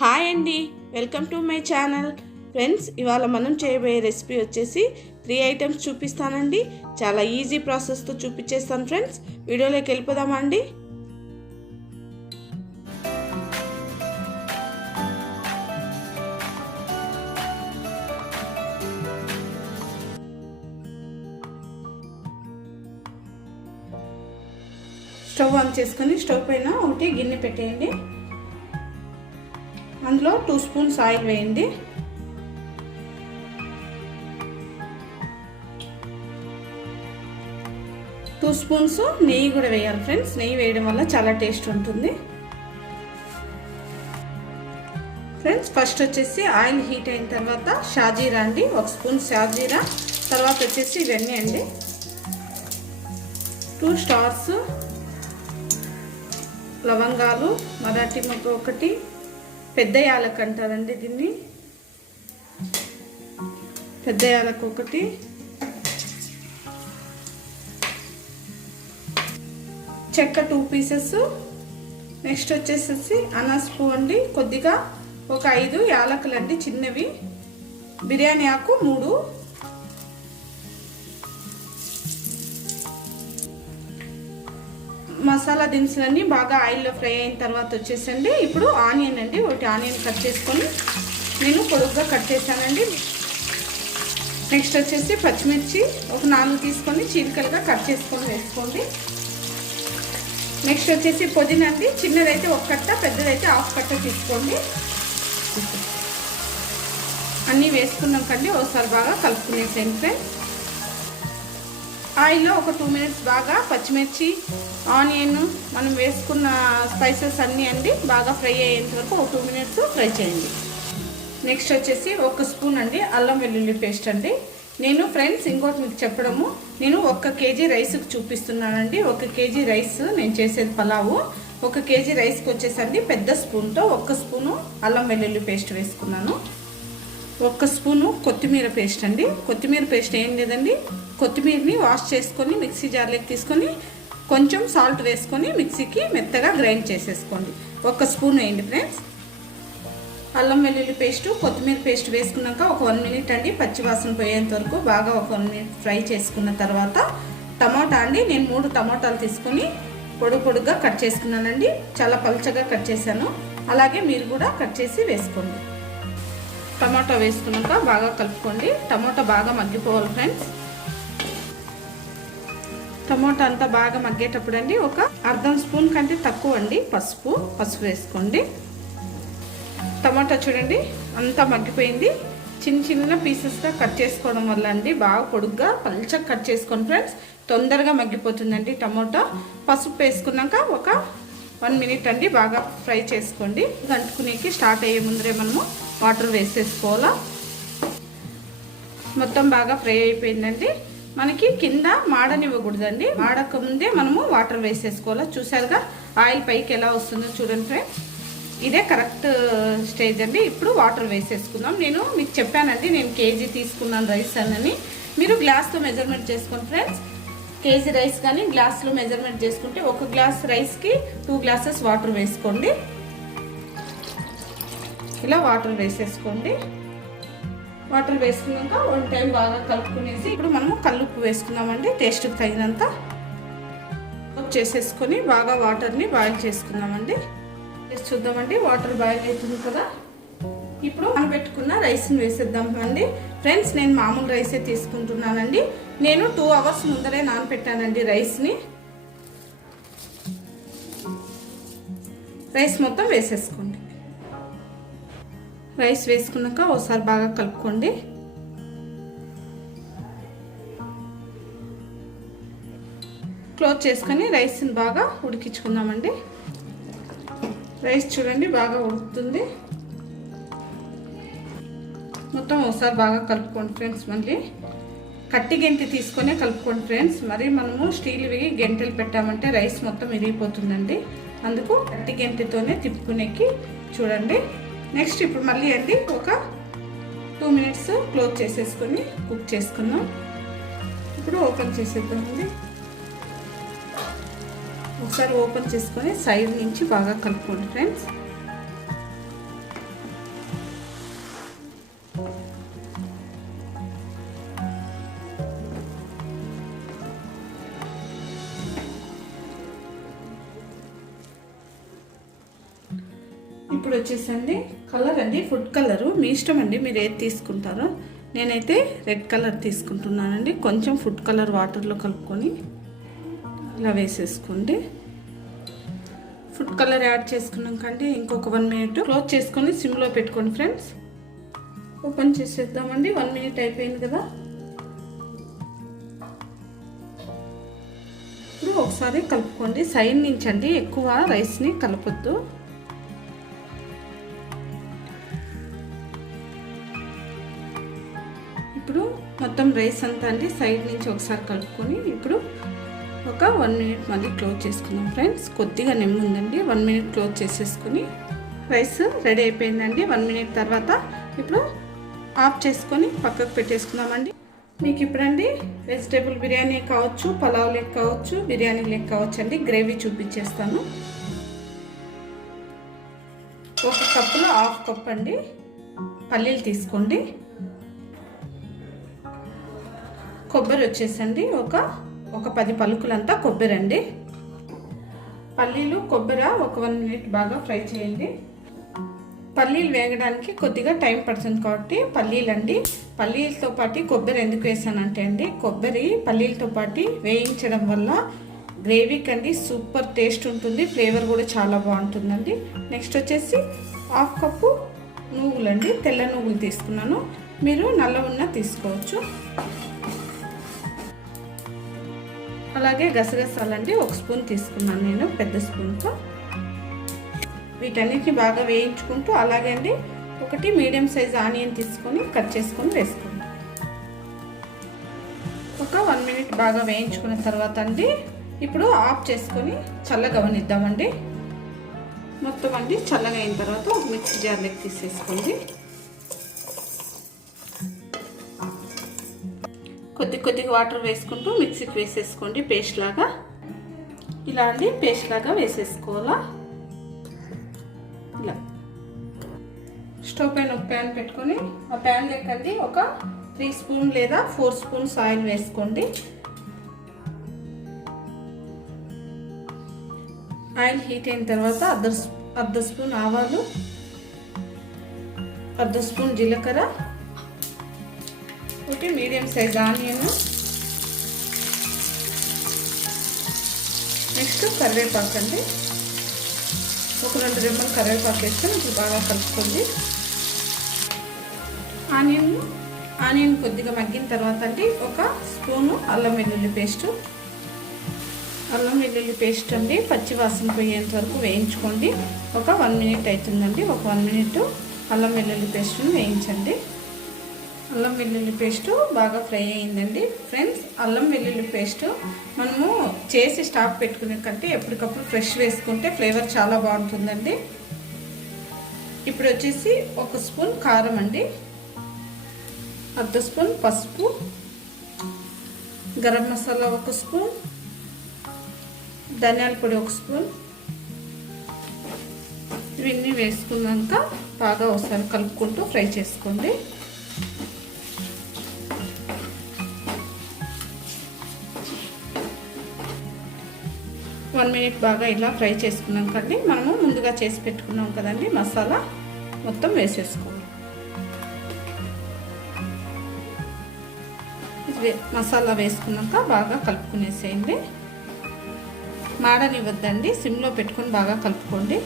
Hi అండి, welcome to my channel. Friends, ఇవాళ మనం చేయబోయే రెసిపీ వచ్చేసి 3 ఐటమ్స్ చూపిస్తానండి. చాలా ఈజీ ప్రాసెస్తో చూపించేస్తాను ఫ్రెండ్స్. వీడియోలోకి వెళ్ళిపోదామా అండి. స్టవ్ ఆన్ చేసుకొని స్టవ్ పైన ఒకటి గిన్నె పెట్టేయండి. అందులో 2 స్పూన్స్ ఆయిల్ వేయండి. టూ స్పూన్స్ నెయ్యి కూడా వేయాలి ఫ్రెండ్స్. నెయ్యి వేయడం వల్ల చాలా టేస్ట్ ఉంటుంది. ఫ్రెండ్స్, ఫస్ట్ వచ్చేసి ఆయిల్ హీట్ అయిన తర్వాత షాజీరా అండి, 1 స్పూన్ షాజీరా. తర్వాత వచ్చేసి ఇవన్నీ అండి, 2 స్టార్స్, లవంగాలు, మరాఠీ మొగ్గ ఒకటి, పెద్ద యాలక్ అంటారండి దీన్ని, పెద్ద యాలక్ ఒకటి, చెక్క 2 పీసెస్. నెక్స్ట్ వచ్చేసి అనాస్ పువ్వు అండి కొద్దిగా, ఒక 5 యాలకులు అండి చిన్నవి, బిర్యానీ ఆకు 3, మసాలా దినుసులన్నీ బాగా ఆయిల్లో ఫ్రై అయిన తర్వాత వచ్చేసండి ఇప్పుడు ఆనియన్ అండి, ఒకటి ఆనియన్ కట్ చేసుకొని నేను పొడుగ్గా కట్ చేశానండి. నెక్స్ట్ వచ్చేసి పచ్చిమిర్చి ఒక 4 తీసుకొని చీలికలుగా కట్ చేసుకొని వేసుకోండి. నెక్స్ట్ వచ్చేసి పుదీనా అండి, చిన్నదైతే 1 కట్ట, పెద్దదైతే 1/2 కట్ట తీసుకోండి. అన్నీ వేసుకున్నాం కండి ఒకసారి బాగా కలుపుకునేసేయండి ఫ్రెండ్స్. ఆయిల్లో ఒక 2 మినిట్స్ బాగా పచ్చిమిర్చి, ఆనియన్, మనం వేసుకున్న స్పైసెస్ అన్నీ అండి బాగా ఫ్రై అయ్యేంత వరకు ఒక 2 మినిట్స్ ఫ్రై చేయండి. నెక్స్ట్ వచ్చేసి 1 స్పూన్ అండి అల్లం వెల్లుల్లి పేస్ట్ అండి. నేను ఫ్రెండ్స్ ఇంకోటి మీకు చెప్పడము, నేను 1 కేజీ రైస్కి చూపిస్తున్నానండి. 1 కేజీ రైస్ నేను చేసేది పలావు. 1 కేజీ రైస్కి వచ్చేసండి పెద్ద స్పూన్తో 1 స్పూను అల్లం వెల్లుల్లి పేస్ట్ వేసుకున్నాను. 1 స్పూను కొత్తిమీర పేస్ట్ అండి. కొత్తిమీర పేస్ట్ ఏం లేదండి, కొత్తిమీరని వాష్ చేసుకొని మిక్సీ జార్లోకి తీసుకొని కొంచెం సాల్ట్ వేసుకొని మిక్సీకి మెత్తగా గ్రైండ్ చేసేసుకోండి. 1 స్పూన్ వేయండి ఫ్రెండ్స్. అల్లం వెల్లుల్లి పేస్టు, కొత్తిమీర పేస్ట్ వేసుకున్నాక ఒక 1 మినిట్ అండి పచ్చివాసన పోయేంత వరకు బాగా ఒక 1 మినిట్ ఫ్రై చేసుకున్న తర్వాత టమాటా అండి, నేను 3 టమాటాలు తీసుకొని పొడుగ్గా కట్ చేసుకున్నానండి. చాలా పలుచగా కట్ చేశాను. అలాగే మీరు కూడా కట్ చేసి వేసుకోండి. టమాటా వేసుకున్నాక బాగా కలుపుకోండి. టమాటా బాగా మగ్గిపోవాలి ఫ్రెండ్స్. టమాటా అంతా బాగా మగ్గేటప్పుడు అండి ఒక 1/2 స్పూన్ కంటే తక్కువ అండి పసుపు వేసుకోండి. టమాటా చూడండి అంతా మగ్గిపోయింది. చిన్న పీసెస్గా కట్ చేసుకోవడం వల్ల అండి బాగా పొడుగ్గా పల్చగా కట్ చేసుకోండి ఫ్రెండ్స్, తొందరగా మగ్గిపోతుందండి టమాటా. పసుపు వేసుకున్నాక ఒక 1 మినిట్ అండి బాగా ఫ్రై చేసుకోండి. గంటుకునేకి స్టార్ట్ అయ్యే ముందరే మనము వాటర్ వేసేసుకోవాలా. మొత్తం బాగా ఫ్రై అయిపోయిందండి. మనకి కింద మాడనివ్వకూడదండి, మాడక ముందే మనము వాటర్ వేసేసుకోవాలా. చూసారుగా ఆయిల్ పైకి ఎలా వస్తుందో చూడండి ఫ్రెండ్స్, ఇదే కరెక్ట్ స్టేజ్ అండి. ఇప్పుడు వాటర్ వేసేసుకుందాం. నేను మీకు చెప్పానండి నేను కేజీ తీసుకున్నాను రైస్ అని, మీరు గ్లాస్తో మెజర్మెంట్ చేసుకోండి ఫ్రెండ్స్. కేజీ రైస్ కానీ గ్లాస్లో మెజర్మెంట్ చేసుకుంటే 1 గ్లాస్ రైస్కి 2 గ్లాసెస్ వాటర్ వేసుకోండి. ఇలా వాటర్ వేసేసుకోండి. వాటర్ వేసుకున్నాక 1 టైం బాగా కలుపుకునేసి ఇప్పుడు మనము కల్లుప్పు వేసుకుందామండి టేస్ట్కి తగినంత. చేసేసుకొని బాగా వాటర్ని బాయిల్ చేసుకుందామండి. చూద్దామండి వాటర్ బాయిల్ అవుతుంది కదా. ఇప్పుడు నానబెట్టుకున్న రైస్ని వేసేద్దామండి ఫ్రెండ్స్. నేను మామూలు రైసే తీసుకుంటున్నానండి. నేను 2 అవర్స్ ముందరే నానబెట్టానండి రైస్ని. రైస్ మొత్తం వేసేసుకోండి. రైస్ వేసుకున్నాక ఒకసారి బాగా కలుపుకోండి. క్లోజ్ చేసుకొని రైస్ని బాగా ఉడికించుకుందామండి. రైస్ చూడండి బాగా ఉడుకుతుంది. మొత్తం ఒకసారి బాగా కలుపుకోండి ఫ్రెండ్స్. మళ్ళీ కట్టి గెంటి తీసుకొని కలుపుకోండి ఫ్రెండ్స్. మరి మనము స్టీల్వి గెంటెలు పెట్టామంటే రైస్ మొత్తం విరిగిపోతుందండి. అందుకు కట్టి గెంటితోనే తిప్పుకునేకి చూడండి. నెక్స్ట్ ఇప్పుడు మళ్ళీ అండి ఒక 2 మినిట్స్ క్లోజ్ చేసేసుకొని కుక్ చేసుకున్నాం. ఇప్పుడు ఓపెన్ చేసేద్దామండి. ఒకసారి ఓపెన్ చేసుకొని సైడ్ నుంచి బాగా కలుపుకోండి ఫ్రెండ్స్. ఇప్పుడు వచ్చేసండి కలర్ అండి, ఫుడ్ కలరు మీ ఇష్టం అండి, మీరు ఏది తీసుకుంటారో. నేనైతే రెడ్ కలర్ తీసుకుంటున్నానండి. కొంచెం ఫుడ్ కలర్ వాటర్లో కలుపుకొని ఇలా వేసేసుకోండి. ఫుడ్ కలర్ యాడ్ చేసుకున్నాకంటే ఇంకొక 1 మినిట్ క్లోజ్ చేసుకొని సిమ్లో పెట్టుకోండి ఫ్రెండ్స్. ఓపెన్ చేసేద్దామండి. 1 మినిట్ అయిపోయింది కదా. ఇప్పుడు ఒకసారి కలుపుకోండి సైడ్ నుంచి అండి, ఎక్కువ రైస్ని కలపొద్దు. ఇప్పుడు మొత్తం రైస్ అంతా అండి సైడ్ నుంచి ఒకసారి కలుపుకొని ఇప్పుడు ఒక 1 మినిట్ మళ్ళీ క్లోజ్ చేసుకుందాం ఫ్రెండ్స్. కొద్దిగా నెమ్ము ఉందండి. 1 మినిట్ క్లోజ్ చేసేసుకొని రైస్ రెడీ అయిపోయిందండి. 1 మినిట్ తర్వాత ఇప్పుడు ఆఫ్ చేసుకొని పక్కకు పెట్టేసుకుందామండి. మీకు ఇప్పుడండి వెజిటేబుల్ బిర్యానీ కావచ్చు, పలావ్ లెక్క కావచ్చు, బిర్యానీ లెక్క కావచ్చు అండి గ్రేవీ చూపించేస్తాను. 1 కప్పులో 1/2 కప్ అండి పల్లీలు తీసుకోండి. కొబ్బరి వచ్చేసండి ఒక 10 పలుకులంతా కొబ్బరి అండి. పల్లీలు కొబ్బరి ఒక 1 మినిట్ బాగా ఫ్రై చేయండి. పల్లీలు వేగడానికి కొద్దిగా టైం పడుతుంది కాబట్టి పల్లీలు అండి. పల్లీలతో పాటు కొబ్బరి ఎందుకు వేసానంటే అండి, కొబ్బరి పల్లీలతో పాటు వేయించడం వల్ల గ్రేవీకి అండి సూపర్ టేస్ట్ ఉంటుంది, ఫ్లేవర్ కూడా చాలా బాగుంటుందండి. నెక్స్ట్ వచ్చేసి 1/2 కప్పు నువ్వులండి, తెల్ల నువ్వులు తీసుకున్నాను. మీరు నల్ల ఉన్న తీసుకోవచ్చు. అలాగే గసగసాలండి 1 స్పూన్ తీసుకున్నాను నేను, పెద్ద స్పూన్తో. వీటన్నిటిని బాగా వేయించుకుంటూ అలాగే అండి 1 మీడియం సైజ్ ఆనియన్ తీసుకొని కట్ చేసుకొని వేసుకోండి. ఒక 1 మినిట్ బాగా వేయించుకున్న తర్వాత అండి ఇప్పుడు ఆఫ్ చేసుకొని చల్లగా అవనిద్దామండి. మొత్తం అండి చల్లగా అయిన తర్వాత ఒక మిక్సీ జార్లోకి తీసేసుకోండి. కొద్దిగా వాటర్ వేసుకుంటూ మిక్సీకి వేసేసుకోండి పేస్ట్ లాగా. ఇలా అండి పేస్ట్ లాగా వేసేసుకోవాలా. ఇలా స్టవ్ పైన ఒక ప్యాన్ పెట్టుకొని ఆ ప్యాన్ లెక్కండి ఒక 3 స్పూన్ లేదా 4 స్పూన్స్ ఆయిల్ వేసుకోండి. ఆయిల్ హీట్ అయిన తర్వాత అర్ధ స్పూన్ ఆవాలు, అర్ధ స్పూన్ జీలకర్ర, 1 మీడియం సైజ్ ఆనియన్, నెక్స్ట్ కరివేపాకు అండి. ఒక 2 రెమ్మలు కరివేపాకు వేసుకొని ఇప్పుడు బాగా కలుపుకోండి. ఆనియన్ కొద్దిగా మగ్గిన తర్వాత అండి 1 స్పూను అల్లం వెల్లుల్లి పేస్ట్ అండి పచ్చి వాసన పోయేంత వరకు వేయించుకోండి. ఒక 1 మినిట్ అవుతుందండి. ఒక 1 మినిట్ అల్లం వెల్లుల్లి పేస్ట్ని వేయించండి. అల్లం వెల్లుల్లి పేస్ట్ బాగా ఫ్రై అయిందండి ఫ్రెండ్స్. అల్లం వెల్లుల్లి పేస్ట్ మనము చేసి స్టాక్ పెట్టుకునే కంటే ఎప్పటికప్పుడు ఫ్రెష్ వేసుకుంటే ఫ్లేవర్ చాలా బాగుంటుందండి. ఇప్పుడు వచ్చేసి 1 స్పూన్ కారం అండి, అర్ధ స్పూన్ పసుపు, గరం మసాలా 1 స్పూన్, ధనియాల పొడి 1 స్పూన్, ఇవన్నీ వేసుకున్నాక బాగా ఒకసారి కలుపుకుంటూ ఫ్రై చేసుకోండి. వన్ మినిట్ బాగా ఇలా ఫ్రై చేసుకున్నాకండి మనము ముందుగా చేసి పెట్టుకున్నాం కదండి మసాలా మొత్తం వేసేసుకోవాలి. మసాలా వేసుకున్నాక బాగా కలుపుకునేసేయండి. మాడనివ్వద్దండి, సిమ్లో పెట్టుకొని బాగా కలుపుకోండి.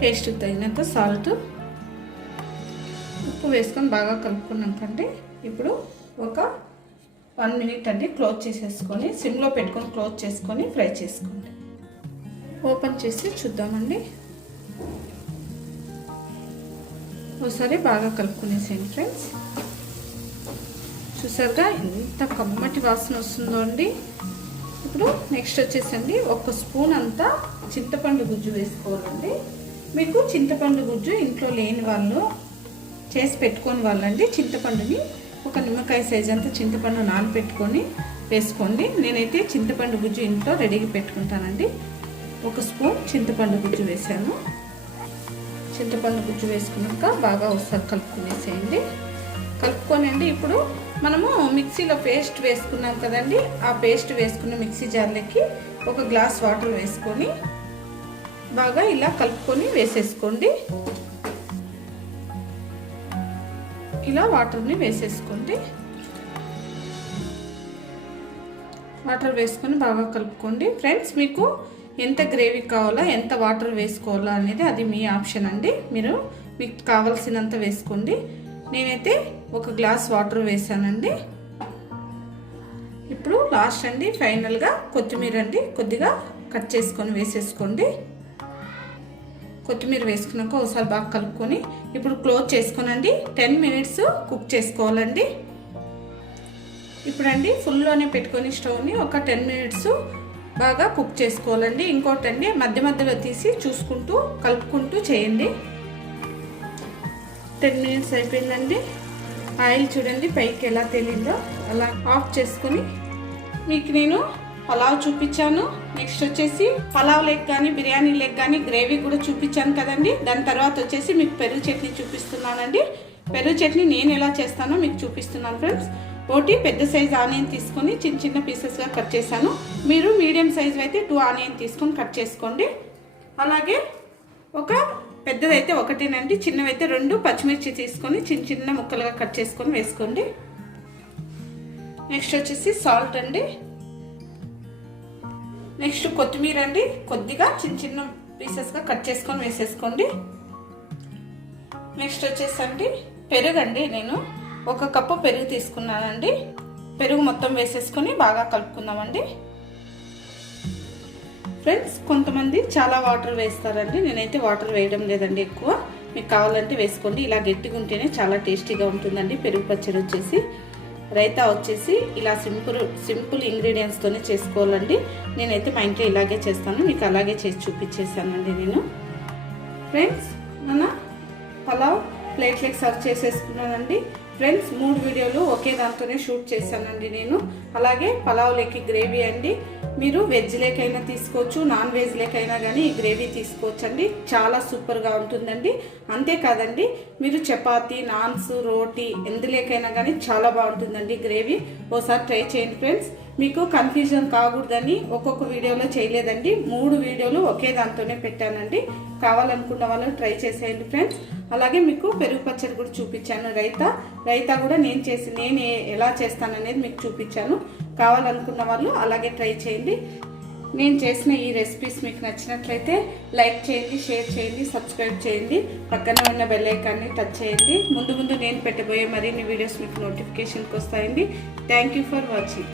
టేస్ట్ తగినంత సాల్ట్, ఉప్పు వేసుకొని బాగా కలుపుకున్నాకండి ఇప్పుడు ఒక 1 మినిట్ అండి క్లోజ్ చేసేసుకొని సిమ్లో పెట్టుకొని క్లోజ్ చేసుకొని ఫ్రై చేసుకోండి. ఓపెన్ చేసి చూద్దామండి. ఒకసారి బాగా కలుపుకునేసేయండి ఫ్రెండ్స్. చూసారుగా ఎంత కమ్మటి వాసన వస్తుందో అండి. ఇప్పుడు నెక్స్ట్ వచ్చేసండి 1 స్పూన్ అంతా చింతపండు గుజ్జు వేసుకోవాలండి. మీకు చింతపండు గుజ్జు ఇంట్లో లేని వాళ్ళు చేసి పెట్టుకొని వాళ్ళండి చింతపండుని ఒక నిమ్మకాయ సైజ్ అంతా చింతపండు నానబెట్టుకొని వేసుకోండి. నేనైతే చింతపండు గుజ్జు ఇంట్లో రెడీగా పెట్టుకుంటానండి. 1 స్పూన్ చింతపండు గుజ్జు వేసాను. చింతపండు గుజ్జు వేసుకున్నాక బాగా ఒకసారి కలుపుకునేసేయండి. కలుపుకోనండి ఇప్పుడు మనము మిక్సీలో పేస్ట్ వేసుకున్నాం కదండి, ఆ పేస్ట్ వేసుకున్న మిక్సీ జార్లోకి ఒక గ్లాస్ వాటర్ వేసుకొని బాగా ఇలా కలుపుకొని వేసేసుకోండి. ఇలా వాటర్ని వేసేసుకోండి. వాటర్ వేసుకొని బాగా కలుపుకోండి. ఫ్రెండ్స్, మీకు ఎంత గ్రేవీ కావాలా, ఎంత వాటర్ వేసుకోవాలా అనేది అది మీ ఆప్షన్ అండి. మీకు కావాల్సినంత వేసుకోండి. నేనైతే ఒక గ్లాస్ వాటర్ వేసానండి. ఇప్పుడు లాస్ట్ అండి, ఫైనల్గా కొత్తిమీర అండి కొద్దిగా కట్ చేసుకొని వేసేసుకోండి. కొత్తిమీర వేసుకున్నాక ఒకసారి బాగా కలుపుకొని ఇప్పుడు క్లోజ్ చేసుకోనండి 10 మినిట్స్ కుక్ చేసుకోవాలండి. ఇప్పుడండి ఫుల్లోనే పెట్టుకొని స్టవ్ని ఒక 10 మినిట్స్ బాగా కుక్ చేసుకోవాలండి. ఇంకోటండి, మధ్య మధ్యలో తీసి చూసుకుంటూ కలుపుకుంటూ చేయండి. 10 మినిట్స్ అయిపోయిందండి. ఆయిల్ చూడండి పైకి ఎలా తేలిందో. అలా ఆఫ్ చేసుకొని మీకు నేను పలావ్ చూపించాను. నెక్స్ట్ వచ్చేసి పలావ్ లెగ్ కానీ బిర్యానీ లెగ్ కానీ గ్రేవీ కూడా చూపించాను కదండి. దాని తర్వాత వచ్చేసి మీకు పెరుగు చట్నీ చూపిస్తున్నానండి. పెరుగు చట్నీ నేను ఎలా చేస్తానో మీకు చూపిస్తున్నాను ఫ్రెండ్స్. ఒకటి పెద్ద సైజ్ ఆనియన్ తీసుకొని చిన్న చిన్న పీసెస్గా కట్ చేశాను. మీరు మీడియం సైజ్ అయితే 2 ఆనియన్ తీసుకొని కట్ చేసుకోండి. అలాగే ఒక పెద్దదైతే ఒకటేనండి, చిన్నవైతే 2 పచ్చిమిర్చి తీసుకొని చిన్న చిన్న ముక్కలుగా కట్ చేసుకొని వేసుకోండి. నెక్స్ట్ వచ్చేసి సాల్ట్ అండి. నెక్స్ట్ కొత్తిమీర అండి కొద్దిగా చిన్న చిన్న పీసెస్గా కట్ చేసుకొని వేసేసుకోండి. నెక్స్ట్ వచ్చేసండి పెరుగు అండి. నేను 1 కప్పు పెరుగు తీసుకున్నానండి. పెరుగు మొత్తం వేసేసుకొని బాగా కలుపుకుందామండి. ఫ్రెండ్స్, కొంతమంది చాలా వాటర్ వేస్తారండి. నేనైతే వాటర్ వేయడం లేదండి ఎక్కువ. మీకు కావాలంటే వేసుకోండి. ఇలా గట్టిగా ఉంటేనే చాలా టేస్టీగా ఉంటుందండి పెరుగు పచ్చడి వచ్చేసి. రైతా వచ్చేసి ఇలా సింపుల్ ఇంగ్రీడియంట్స్తోనే చేసుకోవాలండి. నేనైతే మా ఇంట్లో ఇలాగే చేస్తాను. మీకు అలాగే చేసి చూపించేసానండి నేను. ఫ్రెండ్స్, మన పలావ్ ప్లేట్లకి సర్వ్ చేసేసుకున్నానండి. ఫ్రెండ్స్, 3 వీడియోలు ఒకే దాంతోనే షూట్ చేశానండి నేను. అలాగే పలావ్ లేకి గ్రేవీ అండి. మీరు వెజ్ లేకైనా తీసుకోవచ్చు, నాన్ వెజ్ లేకైనా కానీ ఈ గ్రేవీ తీసుకోవచ్చు అండి. చాలా సూపర్గా ఉంటుందండి. అంతేకాదండి, మీరు చపాతీ, నాన్స్, రోటీ ఎందులేకైనా కానీ చాలా బాగుంటుందండి గ్రేవీ. ఒకసారి ట్రై చేయండి ఫ్రెండ్స్. మీకు కన్ఫ్యూజన్ కాకూడదని ఒక్కొక్క వీడియోలో చేయలేదండి. 3 వీడియోలు ఒకే దాంతోనే పెట్టానండి. కావాలనుకున్న వాళ్ళు ట్రై చేసేయండి ఫ్రెండ్స్. అలాగే మీకు పెరుగు పచ్చడి కూడా చూపించాను. రైతా కూడా నేను ఎలా చేస్తాననేది మీకు చూపించాను. కావాలనుకున్న వాళ్ళు అలాగే ట్రై చేయండి. నేను చేసిన ఈ రెసిపీస్ మీకు నచ్చినట్లయితే లైక్ చేయండి, షేర్ చేయండి, సబ్స్క్రైబ్ చేయండి. పక్కన ఉన్న బెల్ ఐకాన్ని టచ్ చేయండి. ముందు నేను పెట్టబోయే మరిన్ని వీడియోస్ మీకు నోటిఫికేషన్కి వస్తాయండి. Thank you for watching.